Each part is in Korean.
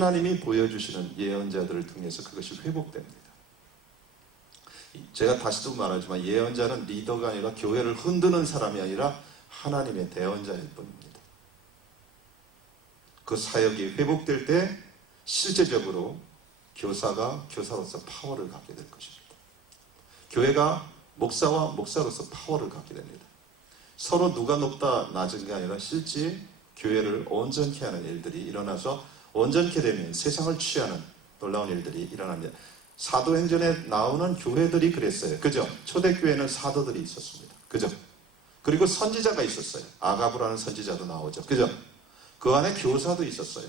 하나님이 보여주시는 예언자들을 통해서 그것이 회복됩니다. 제가 다시도 말하지만 예언자는 리더가 아니라 교회를 흔드는 사람이 아니라 하나님의 대언자일 뿐입니다. 그 사역이 회복될 때 실제적으로 교사가 교사로서 파워를 갖게 될 것입니다. 교회가 목사와 목사로서 파워를 갖게 됩니다. 서로 누가 높다 낮은 게 아니라 실제 교회를 온전케 하는 일들이 일어나서 온전케 되면 세상을 취하는 놀라운 일들이 일어납니다. 사도행전에 나오는 교회들이 그랬어요. 그죠? 초대교회는 사도들이 있었습니다. 그죠? 그리고 선지자가 있었어요. 아가브라는 선지자도 나오죠. 그죠? 그 안에 교사도 있었어요.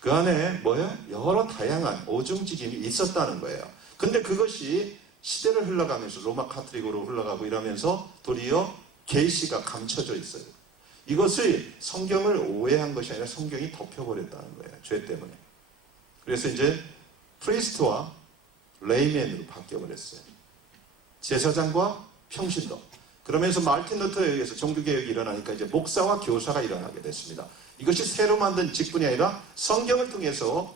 그 안에 뭐예요? 여러 다양한 오중직임이 있었다는 거예요. 근데 그것이 시대를 흘러가면서 로마 카톨릭으로 흘러가고 이러면서 도리어 계시가 감춰져 있어요. 이것을 성경을 오해한 것이 아니라 성경이 덮여버렸다는 거예요. 죄 때문에. 그래서 이제 프리스트와 레이맨으로 바뀌어버렸어요. 제사장과 평신도. 그러면서 마르틴 루터에 의해서 종교개혁이 일어나니까 이제 목사와 교사가 일어나게 됐습니다. 이것이 새로 만든 직분이 아니라 성경을 통해서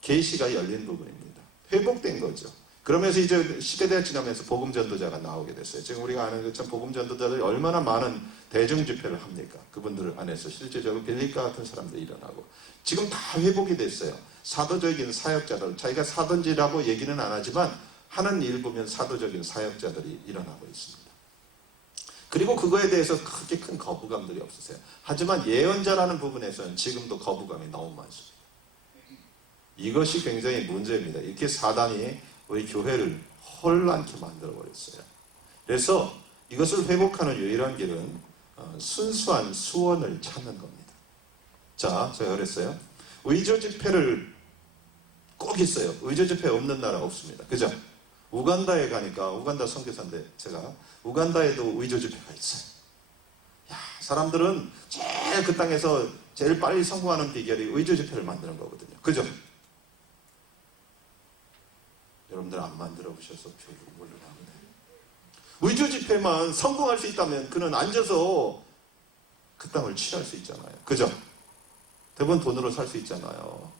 계시가 열린 부분입니다. 회복된 거죠. 그러면서 이제 시대가 지나면서 복음전도자가 나오게 됐어요. 지금 우리가 아는 것처럼 복음전도자들이 얼마나 많은 대중집회를 합니까? 그분들 안에서 실제적으로 빌립과 같은 사람들이 일어나고 지금 다 회복이 됐어요. 사도적인 사역자들, 자기가 사든지라고 얘기는 안 하지만 하는 일 보면 사도적인 사역자들이 일어나고 있습니다. 그리고 그거에 대해서 크게 큰 거부감들이 없으세요. 하지만 예언자라는 부분에서는 지금도 거부감이 너무 많습니다. 이것이 굉장히 문제입니다. 이렇게 사단이 우리 교회를 혼란케 만들어버렸어요. 그래서 이것을 회복하는 유일한 길은 순수한 수원을 찾는 겁니다. 자, 제가 그랬어요. 의조 집회를 꼭 있어요. 의조 집회 없는 나라 없습니다. 그죠? 우간다에 가니까, 우간다 선교사인데 제가 우간다에도 의조 집회가 있어요. 야, 사람들은 제일 그 땅에서 제일 빨리 성공하는 비결이 의조 집회를 만드는 거거든요. 그죠? 여러분들 안 만들어 보셔서 별로 모르는데 의조 집회만 성공할 수 있다면 그는 앉아서 그 땅을 취할 수 있잖아요. 그죠? 대부분 돈으로 살 수 있잖아요.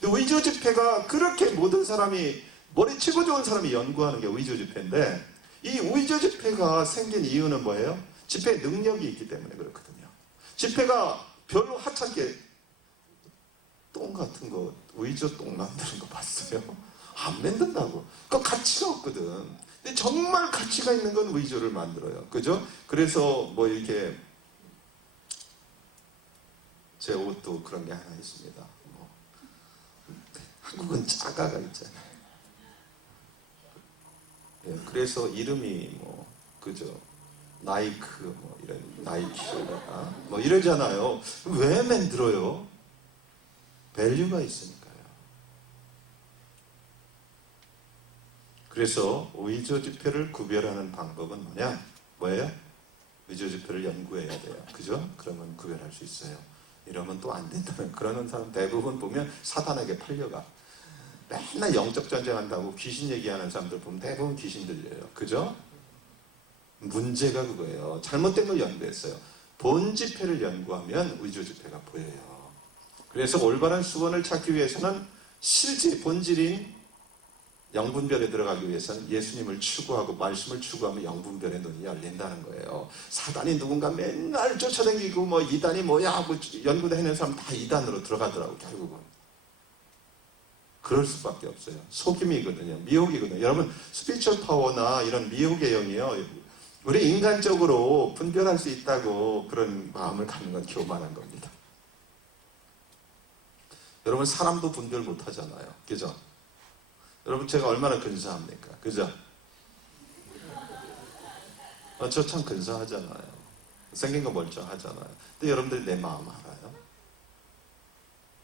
근데 의조 집회가 그렇게 모든 사람이 머리 최고 좋은 사람이 연구하는 게 의조 집회인데 이 의조 집회가 생긴 이유는 뭐예요? 집회 능력이 있기 때문에 그렇거든요. 집회가 별로 하찮게 똥 같은 거 의조 똥 만드는 거 봤어요? 안 만든다고. 그 가치가 없거든. 근데 정말 가치가 있는 건 의조를 만들어요. 그죠? 그래서 뭐 이렇게 제 옷도 그런 게 하나 있습니다. 뭐 한국은 짜가가 있잖아요. 예, 그래서 이름이 뭐 그죠? 나이크 뭐 이런 나이키가 뭐 이러잖아요. 왜 만들어요? 밸류가 있으니까요. 그래서 의조 집회를 구별하는 방법은 뭐냐? 뭐예요? 의조 집회를 연구해야 돼요. 그죠? 그러면 구별할 수 있어요. 이러면 또 안 된다는 그러는 사람 대부분 보면 사탄에게 팔려가. 맨날 영적 전쟁한다고 귀신 얘기하는 사람들 보면 대부분 귀신 들려요. 그죠? 문제가 그거예요. 잘못된 걸 연구했어요. 본 집회를 연구하면 의조 집회가 보여요. 그래서 올바른 수원을 찾기 위해서는 실제 본질인 영분별에 들어가기 위해서는 예수님을 추구하고 말씀을 추구하면 영분별의 눈이 열린다는 거예요. 사단이 누군가 맨날 쫓아다니고 뭐 이단이 뭐야 뭐 연구하는 사람 다 이단으로 들어가더라고 결국은. 그럴 수밖에 없어요. 속임이거든요. 미혹이거든요. 여러분 스피리추얼 파워나 이런 미혹의 영이요. 우리 인간적으로 분별할 수 있다고 그런 마음을 갖는 건 교만한 겁니다. 여러분 사람도 분별 못 하잖아요. 그죠? 여러분 제가 얼마나 근사합니까? 그죠? 저 참 근사하잖아요. 생긴 거 멀쩡하잖아요. 근데 여러분들이 내 마음 알아요?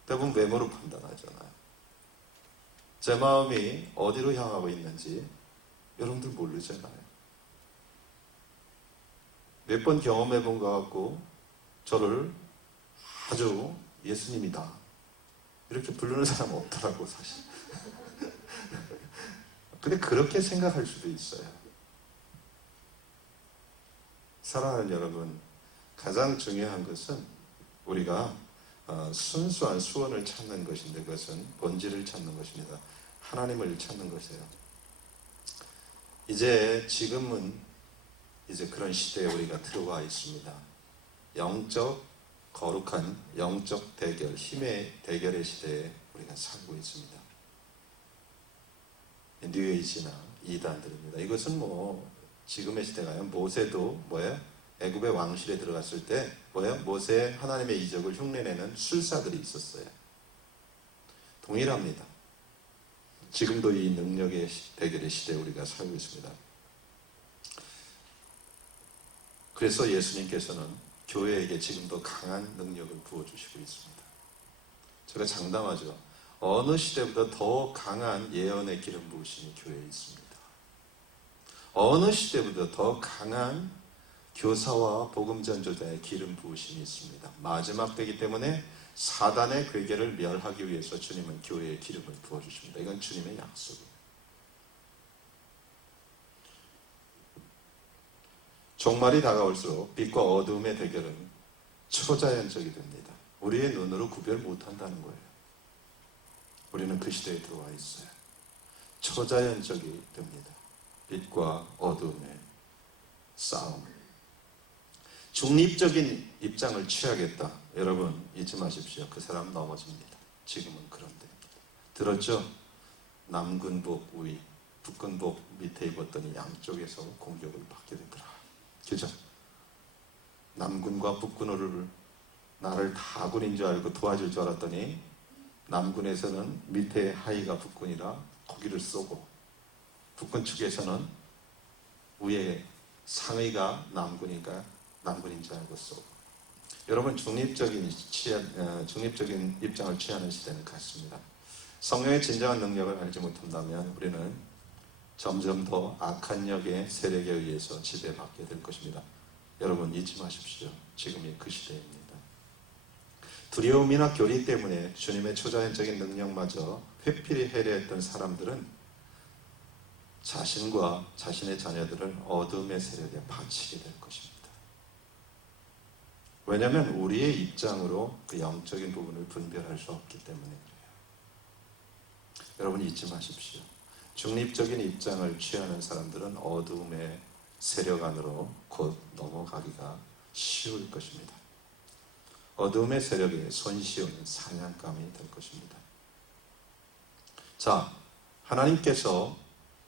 대부분 외모로 판단하잖아요. 제 마음이 어디로 향하고 있는지 여러분들 모르잖아요. 몇 번 경험해 본 것 같고 저를 아주 예수님이다 이렇게 부르는 사람은 없더라고 사실. 근데 그렇게 생각할 수도 있어요. 사랑하는 여러분, 가장 중요한 것은 우리가 순수한 수원을 찾는 것인데 그것은 본질을 찾는 것입니다. 하나님을 찾는 것이에요. 지금은 그런 시대에 우리가 들어와 있습니다. 영적 거룩한 영적 대결, 힘의 대결의 시대에 우리가 살고 있습니다. 뉴에이지나 이단들입니다. 이것은 지금의 시대가요. 모세도 애굽의 왕실에 들어갔을 때 모세 하나님의 이적을 흉내내는 술사들이 있었어요. 동일합니다. 지금도 이 능력의 대결의 시대에 우리가 살고 있습니다. 그래서 예수님께서는 교회에게 지금도 강한 능력을 부어주시고 있습니다. 제가 장담하죠. 어느 시대보다 더 강한 예언의 기름 부으심이 교회에 있습니다. 어느 시대보다 더 강한 교사와 복음 전도자의 기름 부으심이 있습니다. 마지막 때이기 때문에 사단의 괴계를 멸하기 위해서 주님은 교회에 기름을 부어주십니다. 이건 주님의 약속입니다. 종말이 다가올수록 빛과 어둠의 대결은 초자연적이 됩니다. 우리의 눈으로 구별 못한다는 거예요. 우리는 그 시대에 들어와 있어요. 초자연적이 됩니다. 빛과 어둠의 싸움. 중립적인 입장을 취하겠다. 여러분 잊지 마십시오. 그 사람 넘어집니다. 지금은 그런 때입니다. 들었죠? 남군복 위, 북군복 밑에 입었더니 양쪽에서 공격을 받게 되더라. 그죠? 남군과 북군을 나를 다군인 줄 알고 도와줄 줄 알았더니 남군에서는 밑에 하위가 북군이라 거기를 쏘고 북군 측에서는 위에 상위가 남군이니까 남군인 줄 알고 쏘고. 여러분 중립적인 입장을 취하는 시대는 같습니다. 성령의 진정한 능력을 알지 못한다면 우리는 점점 더 악한 영의 세력에 의해서 지배받게 될 것입니다. 여러분 잊지 마십시오. 지금이 그 시대입니다. 두려움이나 교리 때문에 주님의 초자연적인 능력마저 회피리 해려했던 사람들은 자신과 자신의 자녀들을 어둠의 세력에 바치게 될 것입니다. 왜냐하면 우리의 입장으로 그 영적인 부분을 분별할 수 없기 때문에 그래요. 여러분 잊지 마십시오. 중립적인 입장을 취하는 사람들은 어둠의 세력 안으로 곧 넘어가기가 쉬울 것입니다. 어둠의 세력에 손쉬운 사냥감이 될 것입니다. 자, 하나님께서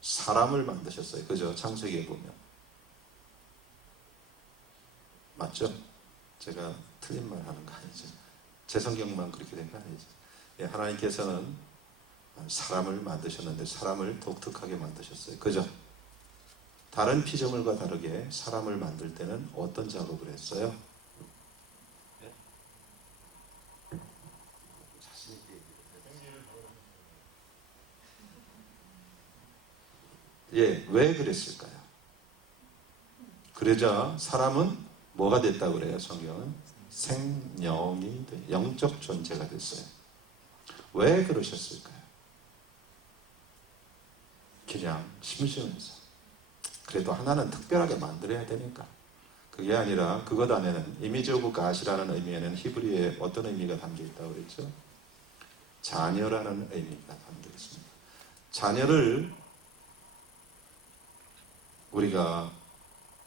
사람을 만드셨어요. 그죠? 창세기에 보면. 맞죠? 제가 틀린 말 하는 거 아니죠? 제 성경만 그렇게 된 거 아니죠? 예, 하나님께서는 사람을 만드셨는데 사람을 독특하게 만드셨어요. 그죠? 다른 피조물과 다르게 사람을 만들 때는 어떤 작업을 했어요? 예, 왜 그랬을까요? 그러자 사람은 뭐가 됐다고 그래요? 성경은 생명이 영적 존재가 됐어요. 왜 그러셨을까요? 그냥 심심해서. 그래도 하나는 특별하게 만들어야 되니까. 그게 아니라 그것 안에는 이미지 오브 갓이라는 의미에는 히브리어에 어떤 의미가 담겨 있다고 그랬죠? 자녀라는 의미가 담겨 있습니다. 자녀를 우리가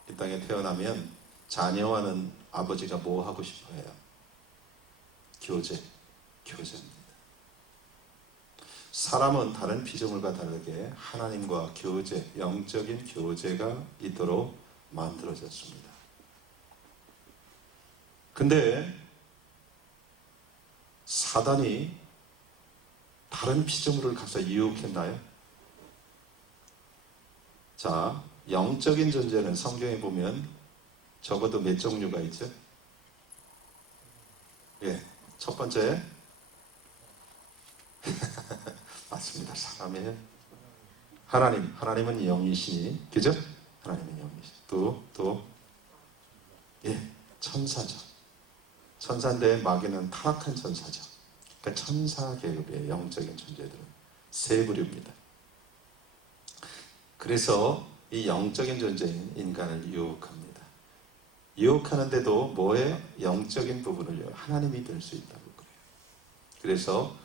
이 땅에 태어나면 자녀와는 아버지가 뭐 하고 싶어 해요? 교제입니다. 사람은 다른 피조물과 다르게 하나님과 교제, 영적인 교제가 있도록 만들어졌습니다. 근데 사단이 다른 피조물을 가서 유혹했나요? 자, 영적인 존재는 성경에 보면 적어도 몇 종류가 있죠? 예, 첫 번째 맞습니다. 사람이에요. 하나님은 영이시니, 그죠? 하나님은 영이시. 또 예, 천사죠. 천사인데 마귀는 타락한 천사죠. 그러니까 천사 계급의 영적인 존재들은 세 부류입니다. 그래서 이 영적인 존재인 인간을 유혹합니다. 유혹하는데도 뭐예요? 영적인 부분을요. 하나님이 될 수 있다고 그래요. 그래서